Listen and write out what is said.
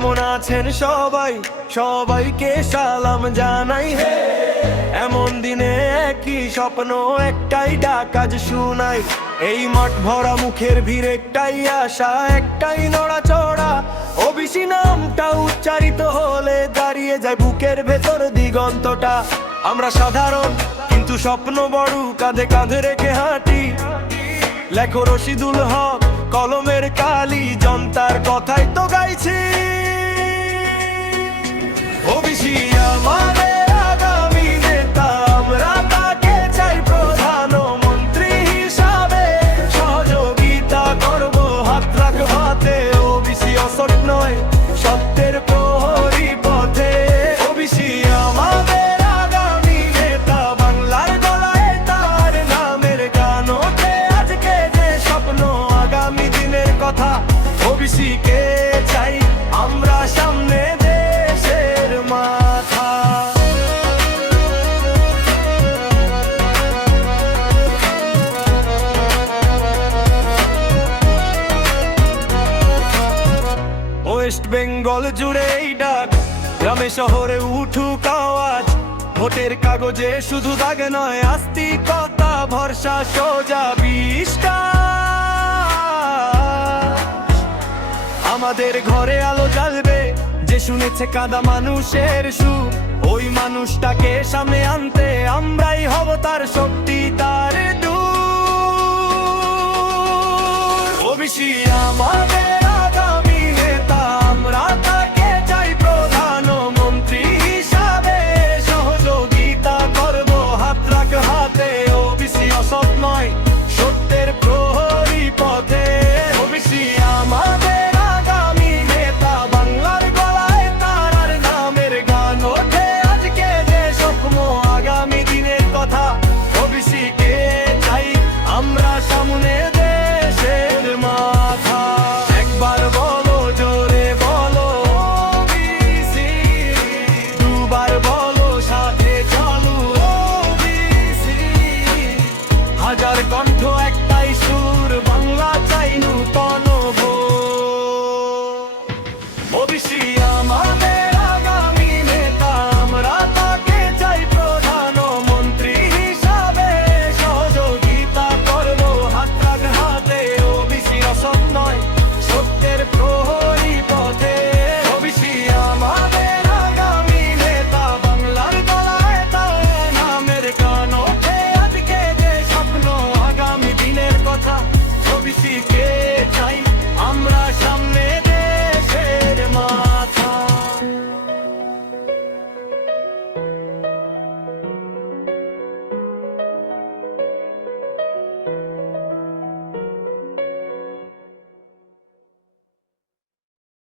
কেমন আছেন সবাই, সবাইকে সালাম জানাই হে। এমন দিনে একই স্বপ্ন, একটাই ডাক আজ শুনাই। এই মাঠ ভরা মুখের ভিড়, একটাই আশা, একটাই নড়াচড়া। ওবিসি নামটা উচ্চারিত হলে দাঁড়িয়ে যায় বুকের ভেতর দিগন্তটা। আমরা সাধারণ কিন্তু স্বপ্ন বড়, কাঁধে কাঁধে রেখে হাঁটি। লেখো রশিদুল হক কলমের কালি, জনতার কথাই তো গাইছি। ওবিসি আমাদের আগামী নেতা, আমরা তাকে চাই প্রধানমন্ত্রী হিসাবে। সহযোগিতা করব হাত রাখ হাতে, ওবিসি অসৎ নয় সত্যের প্রহরী পথে। ওবিসি আমাদের আগামী নেতা, বাংলার গলায় তার নামের গান ওঠে আজকে যে স্বপ্ন আগামী দিনের কথা। ওবিসি কে চাই আমরা সামনে, দেশের মাথা। ওয়েস্ট বেঙ্গল জুড়ে এই ডাক, গ্রামে শহরে উঠুক আওয়াজ। ভোটের কাগজে শুধু দাগ নয়, আস্তিকতা ভরসা সোজা বিষ্টা। আমাদের ঘরে আলো জ্বালবে যে শুনেছে কাদা মানুষের সুর। ওই মানুষটাকে সামনে আনতে আমরাই হব তার শক্তি, তার দূর। ওবিসি আমাদের আগামী নেতা, আমরা তাকে চাই প্রধানমন্ত্রী হিসাবে। সহযোগিতা করব হাত রাখ হাতে, ওবিসি অসৎ নয় সত্যের প্রহরী পথে। ওবিসি আমাদের আগামী নেতা, বাংলার গলায় তার নামের গান ওঠে আজকে যে স্বপ্ন আগামী দিনের কথা। ওবিসি কে চাই আমরা সামনে, দেশের মাথা। একবার বলো জোরে বলো ওবিসি, দুবার বলো সাথে চলো ওবিসি। হাজার কণ্ঠ একটাই সুর, বাংলা চাই নূতন ভোর। ওবিসি আমাদের আগামী নেতা, আমরা তাকে চাই প্রধানমন্ত্রী হিসাবে। সহযোগিতা করব হাত রাখ হাতে, ওবিসি অসৎ নয় সত্যের প্রহরী পথে। ওবিসি আমাদের আগামী নেতা, বাংলার গলায় তার নামের গান ওঠে আজকে যে স্বপ্ন আগামী দিনের কথা। ওবিসি কে